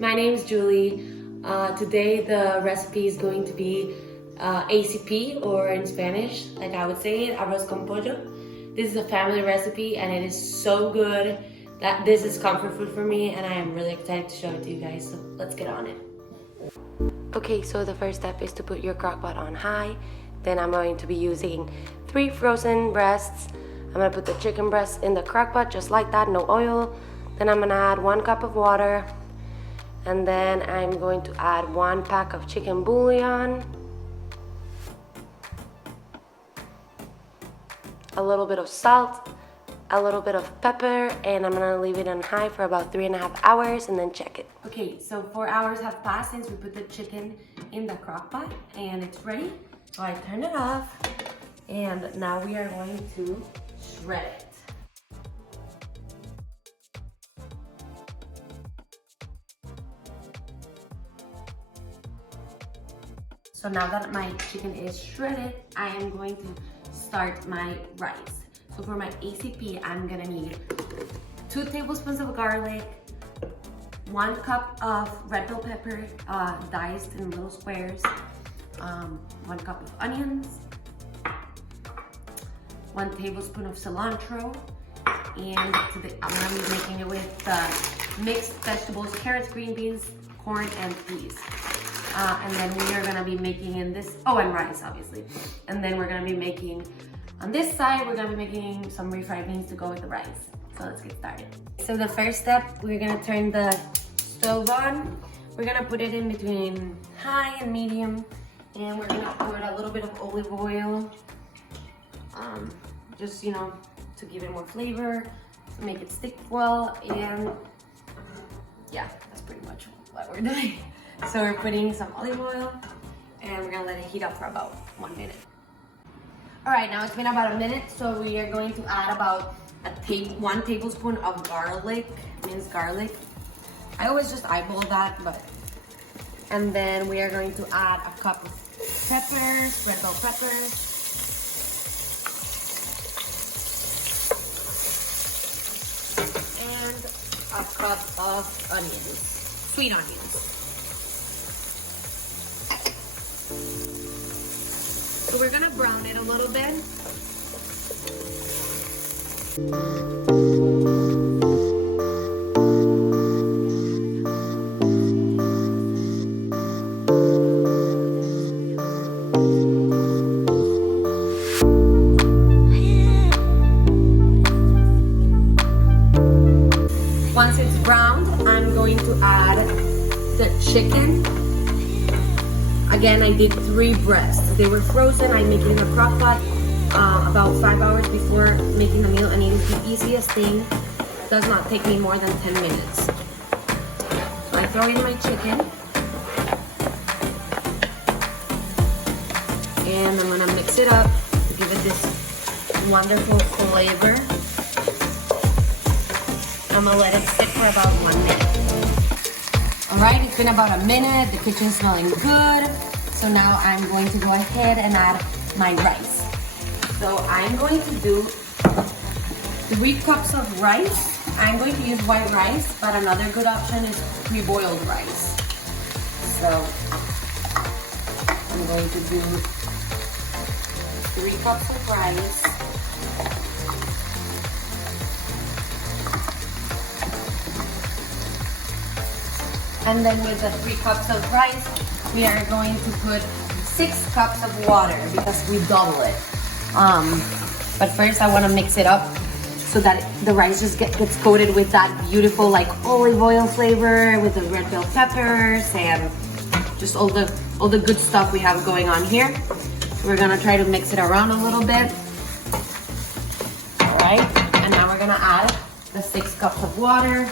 My name is Julie. Today the recipe is going to be ACP, or in Spanish, like I would say it, Arroz con Pollo. This is a family recipe and it is so good that this is comfort food for me, and I am really excited to show it to you guys, so let's get on it. Okay, so the first step is to put your crockpot on high. Then I'm going to be using 3 frozen breasts. I'm gonna put the chicken breasts in the crockpot just like that, no oil. Then I'm gonna add 1 cup of water. And then I'm going to add 1 pack of chicken bouillon. A little bit of salt, a little bit of pepper, and I'm gonna leave it on high for about 3.5 hours and then check it. Okay, so 4 hours have passed since we put the chicken in the crockpot and it's ready. So I turned it off and now we are going to shred it. So now that my chicken is shredded, I am going to start my rice. So for my ACP, I'm gonna need 2 tablespoons of garlic, 1 cup of red bell pepper diced in little squares, 1 cup of onions, 1 tablespoon of cilantro, and I'm gonna be making it with mixed vegetables, carrots, green beans, corn, and peas. And then we are gonna be making in this, and rice obviously. And then we're gonna be making, on this side, we're gonna be making some refried beans to go with the rice. So let's get started. So the first step, we're gonna turn the stove on. We're gonna put it in between high and medium. And we're gonna pour a little bit of olive oil. Just, to give it more flavor, to make it stick well. And yeah, that's pretty much what we're doing. So we're putting some olive oil and we're gonna let it heat up for about 1 minute. All right, now it's been about a minute, so we are going to add about 1 tablespoon of garlic, minced garlic. I always just eyeball that, and then we are going to add a cup of peppers, red bell peppers. And a cup of onions, sweet onions. So we're gonna brown it a little bit. Once it's browned, I'm going to add the chicken. Again, I did 3 breasts. They were frozen. I make it in a crock pot about 5 hours before making the meal, and it is the easiest thing. It does not take me more than 10 minutes. So I throw in my chicken. And I'm gonna mix it up to give it this wonderful flavor. I'm gonna let it sit for about 1 minute. All right, it's been about a minute. The kitchen's smelling good. So now I'm going to go ahead and add my rice. So I'm going to do 3 cups of rice. I'm going to use white rice, but another good option is pre-boiled rice. So I'm going to do 3 cups of rice. And then with the 3 cups of rice, we are going to put 6 cups of water because we double it. But first I want to mix it up so that the rice just gets coated with that beautiful olive oil flavor with the red bell peppers and just all the good stuff we have going on here. We're gonna try to mix it around a little bit. All right, and now we're gonna add the 6 cups of water.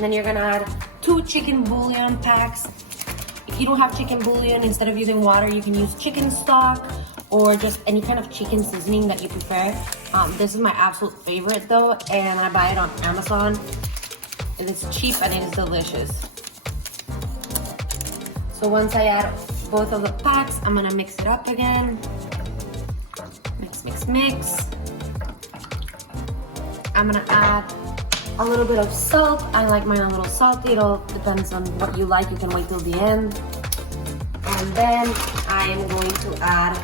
Then you're gonna add 2 chicken bouillon packs. If you don't have chicken bouillon, instead of using water, you can use chicken stock or just any kind of chicken seasoning that you prefer. This is my absolute favorite though, and I buy it on Amazon. It is cheap and it is delicious. So once I add both of the packs, I'm gonna mix it up again. Mix, mix, mix. I'm gonna add a little bit of salt. I like mine a little salty. It all depends on what you like. You can wait till the end. And then I am going to add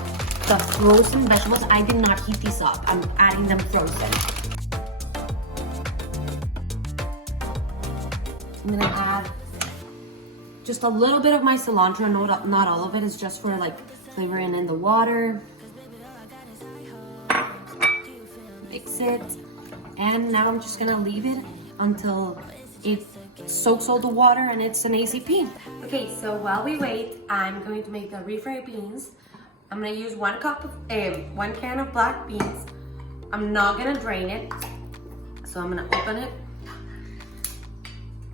the frozen vegetables. I did not heat these up. I'm adding them frozen. I'm gonna add just a little bit of my cilantro. No, not all of it. It's just for like flavoring in the water. Mix it. And now I'm just gonna leave it until it soaks all the water and it's an ACP. Okay, so while we wait, I'm going to make the refried beans. I'm gonna use 1 can of black beans. I'm not gonna drain it. So I'm gonna open it.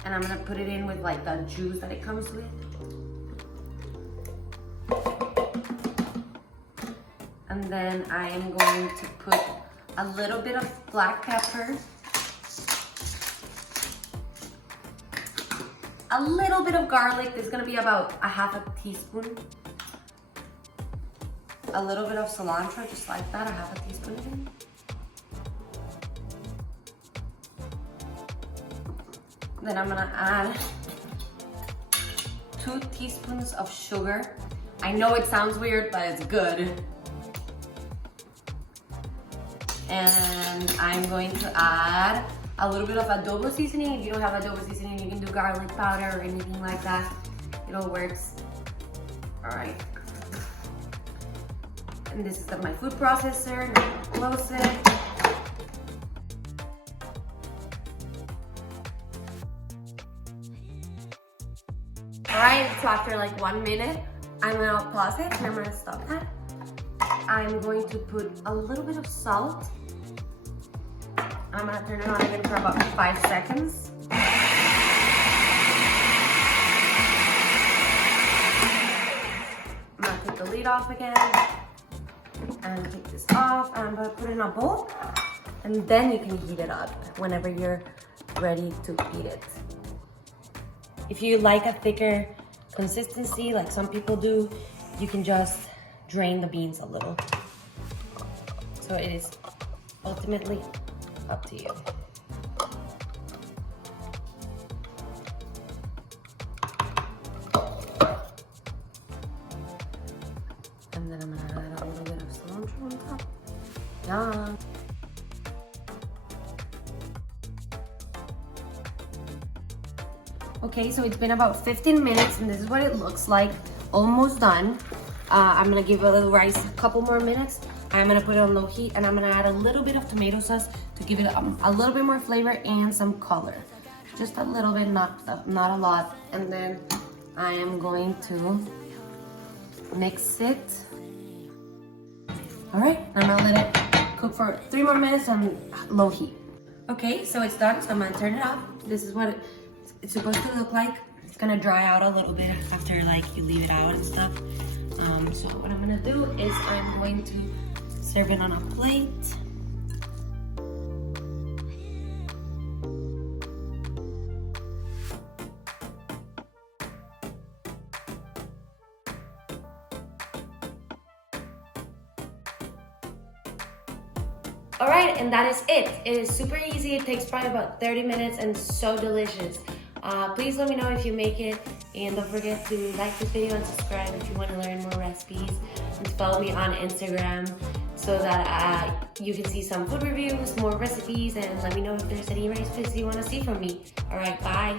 And I'm gonna put it in with like the juice that it comes with. And then I am going to put a little bit of black pepper, a little bit of garlic. There's gonna be about a half a teaspoon. A little bit of cilantro, just like that, a half a teaspoon. Then I'm gonna add 2 teaspoons of sugar. I know it sounds weird, but it's good. And I'm going to add a little bit of adobo seasoning. If you don't have adobo seasoning, you can do garlic powder or anything like that. It all works. All right. And this is my food processor. Now close it. All right, so after like 1 minute, I'm gonna pause it and I'm gonna stop that. I'm going to put a little bit of salt. I'm gonna turn it on again for about 5 seconds. I'm gonna take the lid off again and take this off. I'm gonna put it in a bowl and then you can heat it up whenever you're ready to eat it. If you like a thicker consistency, like some people do, you can just drain the beans a little. So it is ultimately up to you. And then I'm gonna add a little bit of cilantro on top. Yum. Okay, so it's been about 15 minutes and this is what it looks like. Almost done. I'm gonna give the rice a couple more minutes. I'm gonna put it on low heat and I'm gonna add a little bit of tomato sauce to give it a little bit more flavor and some color. Just a little bit, not a lot. And then I am going to mix it. All right, I'm gonna let it cook for 3 more minutes on low heat. Okay, so it's done, so I'm gonna turn it off. This is what it's supposed to look like. It's gonna dry out a little bit after like you leave it out and stuff. So what I'm gonna do is I'm going to serve it on a plate. All right, and that is it. It is super easy. It takes probably about 30 minutes and so delicious. Please let me know if you make it, and don't forget to like this video and subscribe if you want to learn more recipes, and follow me on Instagram so that you can see some food reviews, more recipes, and let me know if there's any recipes you want to see from me. All right, bye.